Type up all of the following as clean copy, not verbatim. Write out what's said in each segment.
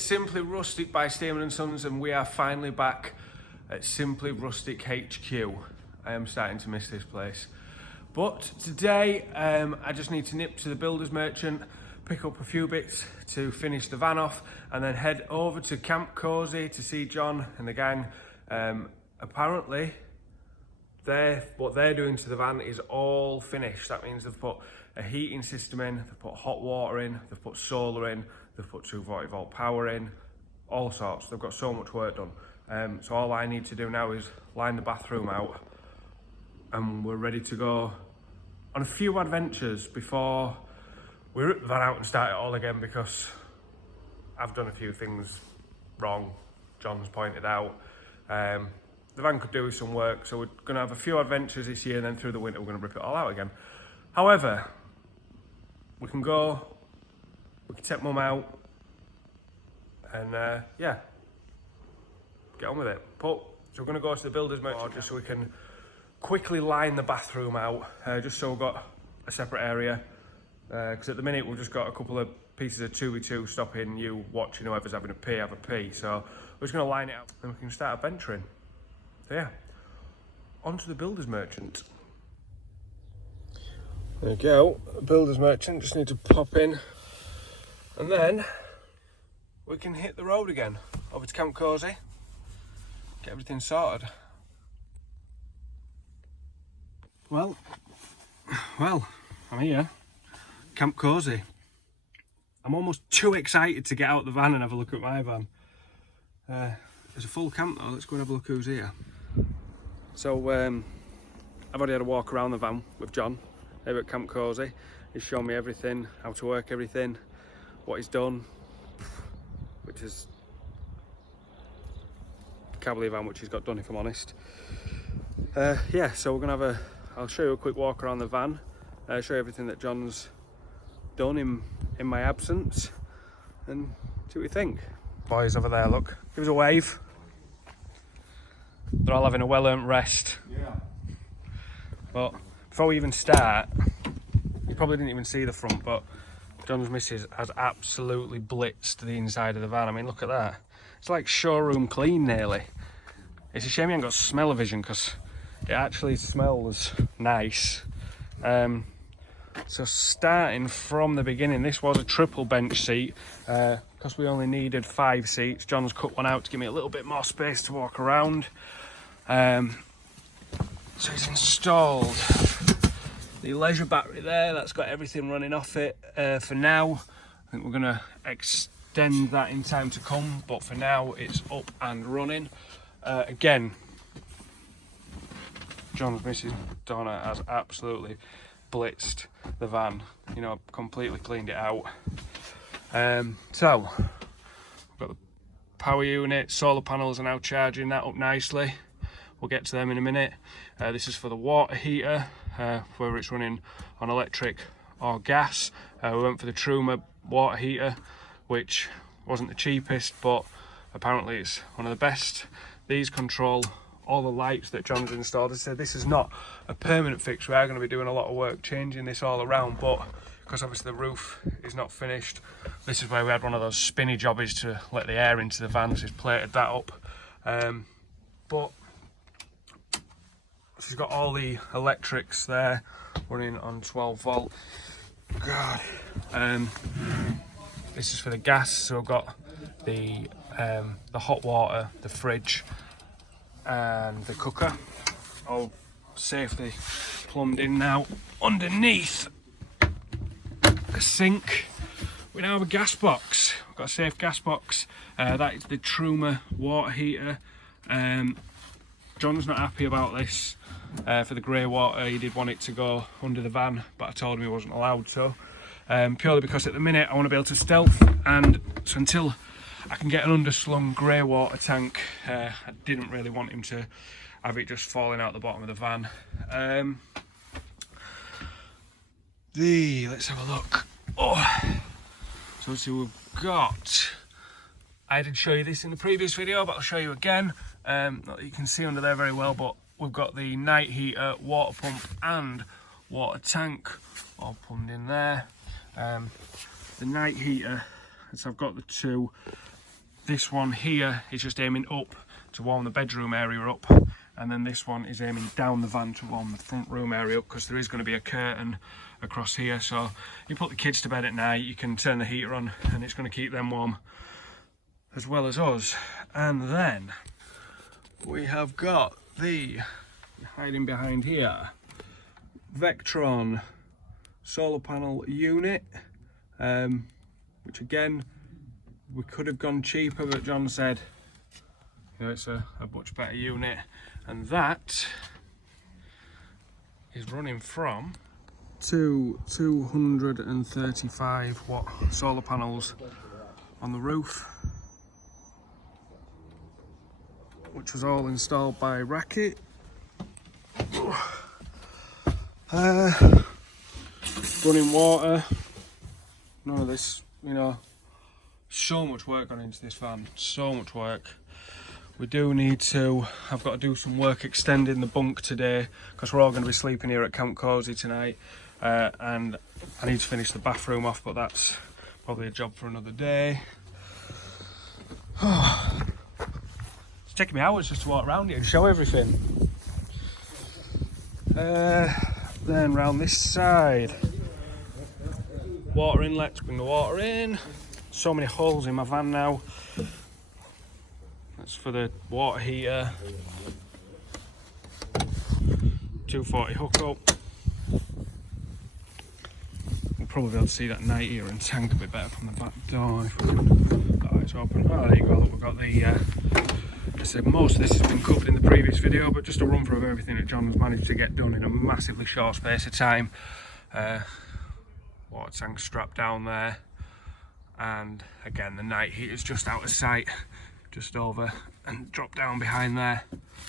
Simply Rustic by Stearman & Sons, and we are finally back at Simply Rustic HQ. I am starting to miss this place. But today, I just need to nip to the builder's merchant, pick up a few bits to finish the van off, and then head over to Camp Cosy to see John and the gang. Apparently, what they're doing to the van is all finished. That means they've put a heating system in, they've put hot water in, they've put solar in, they've put 240-volt power in, all sorts. They've got so much work done. So all I need to do now is line the bathroom out, and we're ready to go on a few adventures before we rip the van out and start it all again, because I've done a few things wrong, John's pointed out. The van could do with some work, so we're going to have a few adventures this year, and then through the winter we're going to rip it all out again. However, we can take Mum out, and yeah, get on with it. So we're going to go to the builder's merchant just so we can quickly line the bathroom out, just so we've got a separate area, because at the minute we've just got a couple of pieces of 2x2 stopping you watching whoever's having a pee have a pee. So we're just going to line it out and we can start adventuring. So yeah, on to the builder's merchant. There we go, builder's merchant, just need to pop in and then we can hit the road again, over to Camp Cosy, get everything sorted. Well, I'm here, Camp Cosy. I'm almost too excited to get out the van and have a look at my van. There's a full camp though, let's go and have a look who's here. So, I've already had a walk around the van with John here at Camp Cosy. He's shown me everything, how to work everything, what he's done, which is, I can't believe how much he's got done if I'm honest. Yeah, so we're gonna have I'll show you a quick walk around the van, show you everything that John's done in my absence, and see what you think. Boys over there, look, give us a wave. They're all having a well-earned rest. Yeah. But before we even start, you probably didn't even see the front, but John's missus has absolutely blitzed the inside of the van. I mean, look at that. It's like showroom clean nearly. It's a shame you haven't got smell-o-vision, because it actually smells nice. So starting from the beginning, this was a triple bench seat, because we only needed 5 seats. John's cut one out to give me a little bit more space to walk around. So he's installed the leisure battery there, that's got everything running off it for now. I think we're going to extend that in time to come, but for now it's up and running. Again, John's missus Donna has absolutely blitzed the van, you know, completely cleaned it out. So we've got the power unit, solar panels are now charging that up nicely. We'll get to them in a minute. This is for the water heater, whether it's running on electric or gas. We went for the Truma water heater, which wasn't the cheapest, but apparently it's one of the best. These control all the lights that John's installed. As I said, this is not a permanent fix. We are going to be doing a lot of work changing this all around, but because obviously the roof is not finished, this is where we had one of those spinny jobbies to let the air into the van, so he's plated that up. But she's got all the electrics there running on 12 volt. God. This is for the gas, so I've got the hot water, the fridge and the cooker all safely plumbed in now. Underneath the sink we now have a gas box. We've got a safe gas box. That is the Truma water heater. John's not happy about this for the grey water. He did want it to go under the van, but I told him he wasn't allowed to, purely because at the minute I want to be able to stealth, and so until I can get an underslung grey water tank, I didn't really want him to have it just falling out the bottom of the van. Let's have a look. So obviously we've got, I did show you this in the previous video, but I'll show you again. Not that you can see under there very well, but we've got the night heater, water pump and water tank all plumbed in there. The night heater, so I've got the two This one here is just aiming up to warm the bedroom area up, and then this one is aiming down the van to warm the front room area up, because there is going to be a curtain across here. So you put the kids to bed at night, you can turn the heater on and it's going to keep them warm as well as us. And then we have got the, hiding behind here, Vectron solar panel unit, which again, we could have gone cheaper, but John said, you know, it's a much better unit. And that is running from 235 watt solar panels on the roof, which was all installed by Racket. Running water, none of this, you know, so much work gone into this van, so much work. We do need to, I've got to do some work extending the bunk today, because we're all going to be sleeping here at Camp Cosy tonight, and I need to finish the bathroom off, but that's probably a job for another day. It's taking me hours just to walk around here and show everything. Then round this side, water inlets, bring the water in. So many holes in my van now. That's for the water heater. 240 hookup. We'll probably be able to see that night here and tank a bit better from the back door if we can. Oh, it's open. Oh, there you go. Look, we've got the. I said most of this has been covered in the previous video, but just a run through of everything that John has managed to get done in a massively short space of time. Water tank strapped down there, and again the night heater's just out of sight, just over and dropped down behind there.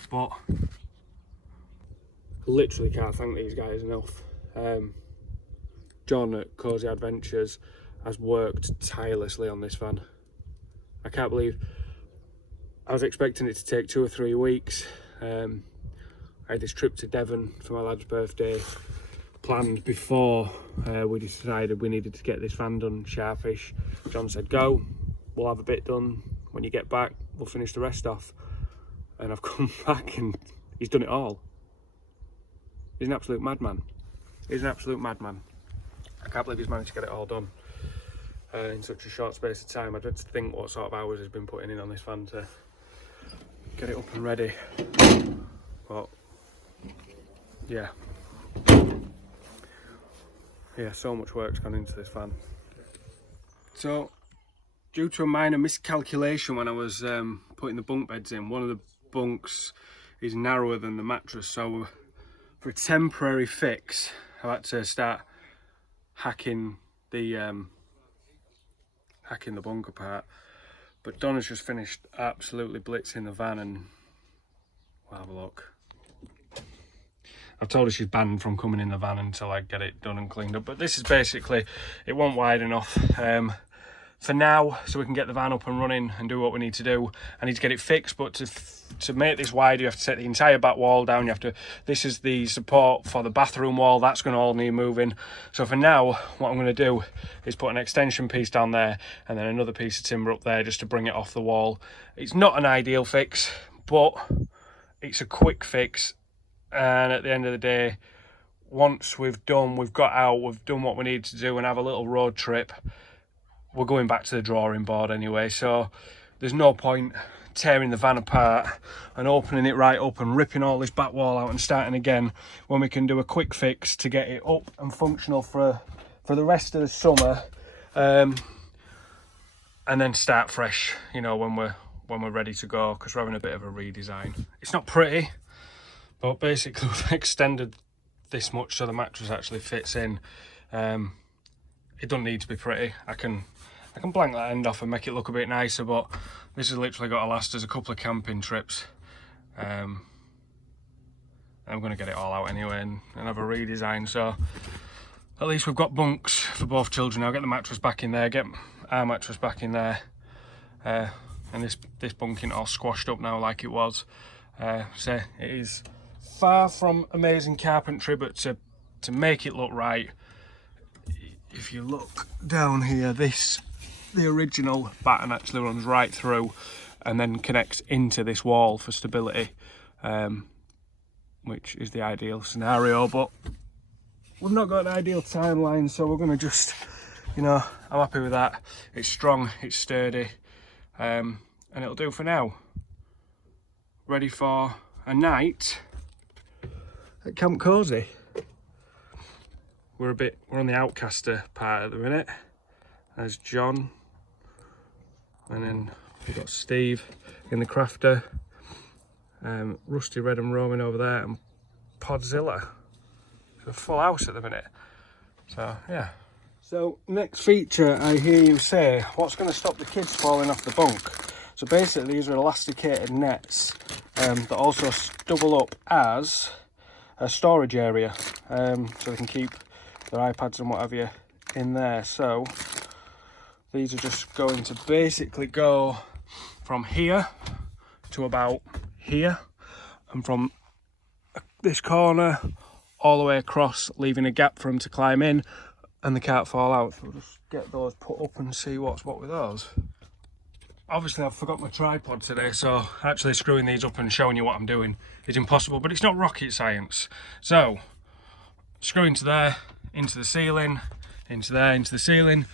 But literally can't thank these guys enough. John at Cosy Adventures has worked tirelessly on this van. I can't believe, I was expecting it to take 2 or 3 weeks. I had this trip to Devon for my lad's birthday planned before we decided we needed to get this van done sharpish. John said, go, we'll have a bit done. When you get back, we'll finish the rest off. And I've come back and he's done it all. He's an absolute madman. He's an absolute madman. I can't believe he's managed to get it all done in such a short space of time. I don't think what sort of hours he's been putting in on this van to get it up and ready. But yeah. Yeah, so much work's gone into this van. So, due to a minor miscalculation when I was putting the bunk beds in, one of the bunks is narrower than the mattress, so for a temporary fix I've had to start hacking the bunk apart. But Donna's just finished absolutely blitzing the van, and we'll have a look. I've told her she's banned from coming in the van until I get it done and cleaned up. But this is basically, it wasn't wide enough for now, so we can get the van up and running and do what we need to do. I need to get it fixed, but to make this wider, you have to set the entire back wall down. You have to, this is the support for the bathroom wall, that's going to all need moving. So for now, what I'm going to do is put an extension piece down there and then another piece of timber up there just to bring it off the wall. It's not an ideal fix, but it's a quick fix. And at the end of the day, once we've got out, we've done what we need to do and have a little road trip, we're going back to the drawing board anyway. So there's no point tearing the van apart and opening it right up and ripping all this back wall out and starting again when we can do a quick fix to get it up and functional for the rest of the summer, and then start fresh, you know, when we're ready to go, because we're having a bit of a redesign. It's not pretty, but basically we've extended this much so the mattress actually fits in. It doesn't need to be pretty. I can blank that end off and make it look a bit nicer, but this has literally got to last us a couple of camping trips. I'm going to get it all out anyway and have a redesign, so at least we've got bunks for both children. I'll get the mattress back in there, get our mattress back in there, and this bunk isn't all squashed up now like it was. So it is far from amazing carpentry, but to make it look right, if you look down here, this the original batten actually runs right through and then connects into this wall for stability, which is the ideal scenario, but we've not got an ideal timeline, so we're going to just, you know, I'm happy with that. It's strong, it's sturdy, and it'll do for now. Ready for a night at Camp Cosy. We're on the Outcaster part at the minute. There's John, and then we've got Steve in the crafter, Rusty Red and Roman over there, and Podzilla. It's a full house at the minute. So yeah. So next feature, I hear you say, what's going to stop the kids falling off the bunk? So basically these are elasticated nets that also double up as a storage area, so they can keep their iPads and what have you in there. So these are just going to basically go from here to about here, and from this corner all the way across, leaving a gap for them to climb in and they can't fall out. So we'll just get those put up and see what's what with those. Obviously I've forgot my tripod today, so actually screwing these up and showing you what I'm doing is impossible, but it's not rocket science. So screw into there, into the ceiling, into there, into the ceiling,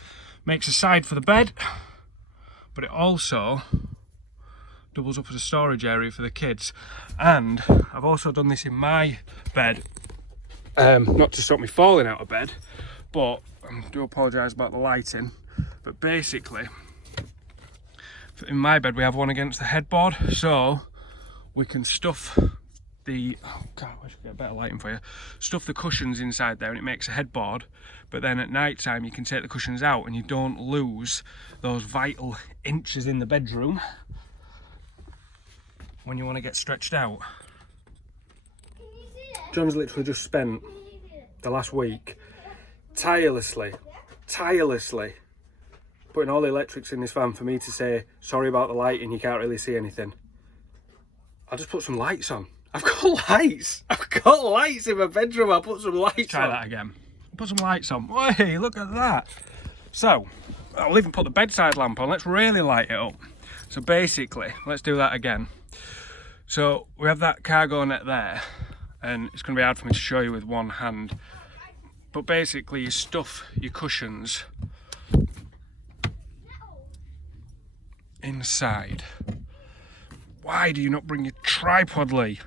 makes a side for the bed, but it also doubles up as a storage area for the kids. And I've also done this in my bed, not to stop me falling out of bed, but I do apologise about the lighting, but basically in my bed we have one against the headboard, so we can stuff the, oh god, I should get better lighting for you, stuff the cushions inside there and it makes a headboard, but then at night time you can take the cushions out and you don't lose those vital inches in the bedroom when you want to get stretched out. John's literally just spent the last week tirelessly putting all the electrics in this van for me to say, sorry about the lighting, you can't really see anything. I'll just put some lights on. I've got lights. I've got lights in my bedroom. I'll put some lights on. Try that again. Put some lights on. Hey, look at that. So, I'll even put the bedside lamp on. Let's really light it up. So basically, let's do that again. So we have that cargo net there, and it's going to be hard for me to show you with one hand. But basically, you stuff your cushions inside. Why do you not bring your tripod, Lee?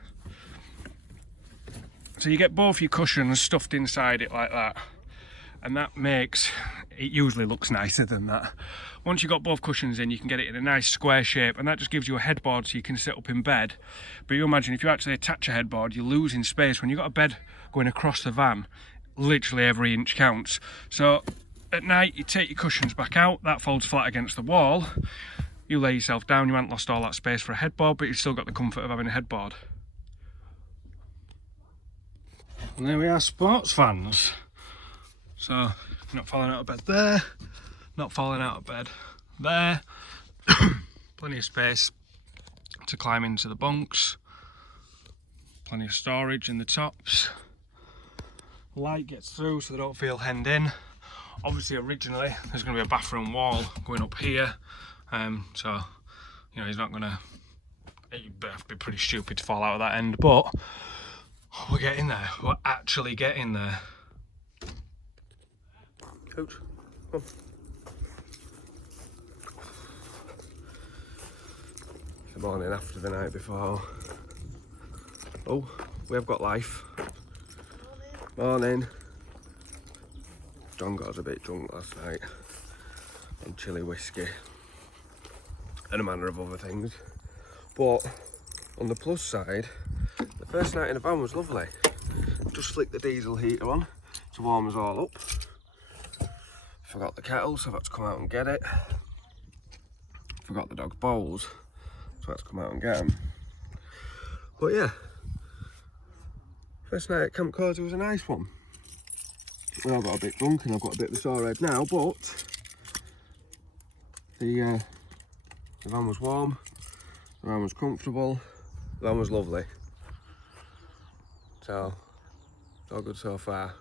So you get both your cushions stuffed inside it like that, and that makes it, usually looks nicer than that. Once you've got both cushions in, you can get it in a nice square shape, and that just gives you a headboard so you can sit up in bed. But you imagine if you actually attach a headboard, you're losing space. When you've got a bed going across the van, literally every inch counts. So at night you take your cushions back out, that folds flat against the wall, you lay yourself down, you haven't lost all that space for a headboard, but you've still got the comfort of having a headboard. And there we are, sports fans. So you're not falling out of bed there, not falling out of bed there. Plenty of space to climb into the bunks, plenty of storage in the tops. Light gets through so they don't feel hemmed in. Obviously originally there's going to be a bathroom wall going up here, so you know he's not going to, it'd have to be pretty stupid to fall out of that end, but we're getting there. We're actually getting there. Coach, come on. It's the morning after the night before. Oh, we have got life. Morning. John got us a bit drunk last night on chilly whiskey and a manner of other things. But on the plus side, the first night in the van was lovely. Just flicked the diesel heater on to warm us all up. Forgot the kettle, so I've had to come out and get it. Forgot the dog's bowls, so I had to come out and get them. But yeah, first night at Camp Cosy was a nice one. We all got a bit drunk and I've got a bit of a sore head now, but the van was warm, the van was comfortable, the van was lovely. So, it's all good so far.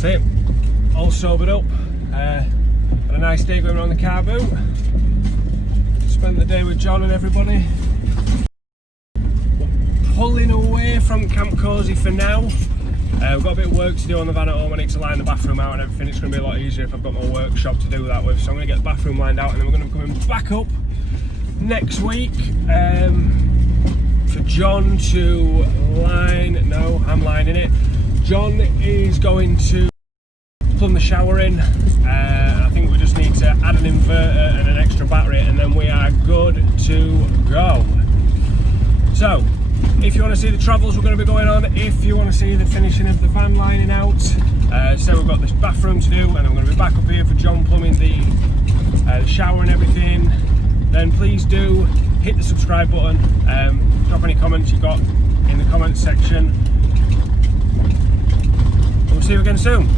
That's it. All sobered up. Had a nice day going around the car boot. Spent the day with John and everybody. We're pulling away from Camp Cosy for now. We've got a bit of work to do on the van at home. I need to line the bathroom out and everything. It's going to be a lot easier if I've got my workshop to do that with. So I'm going to get the bathroom lined out, and then we're going to be coming back up next week for John to line. No, I'm lining it. John is going to plumb the shower in. I think we just need to add an inverter and an extra battery, and then we are good to go. So if you want to see the travels we're going to be going on, if you want to see the finishing of the van lining out, so we've got this bathroom to do, and I'm going to be back up here for John plumbing the shower and everything, then please do hit the subscribe button, drop any comments you've got in the comments section, and we'll see you again soon.